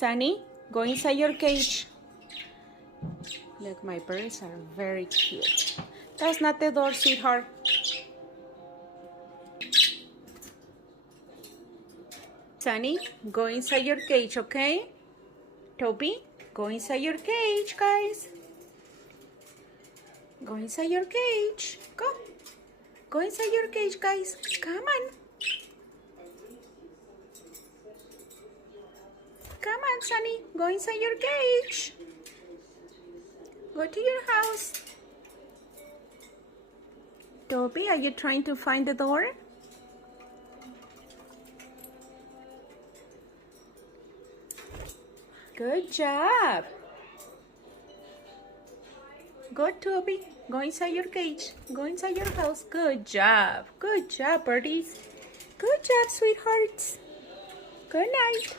Sunny, go inside your cage. Look, my birds are very cute. That's not the door, sweetheart. Sunny, go inside your cage, okay? Toby, go inside your cage, guys. Go inside your cage. Go. Go inside your cage, guys. Come on. Come on, Sunny. Go inside your cage. Go to your house. Toby, are you trying to find the door? Good job. Go, Toby. Go inside your cage. Go inside your house. Good job. Good job, birdies. Good job, sweethearts. Good night.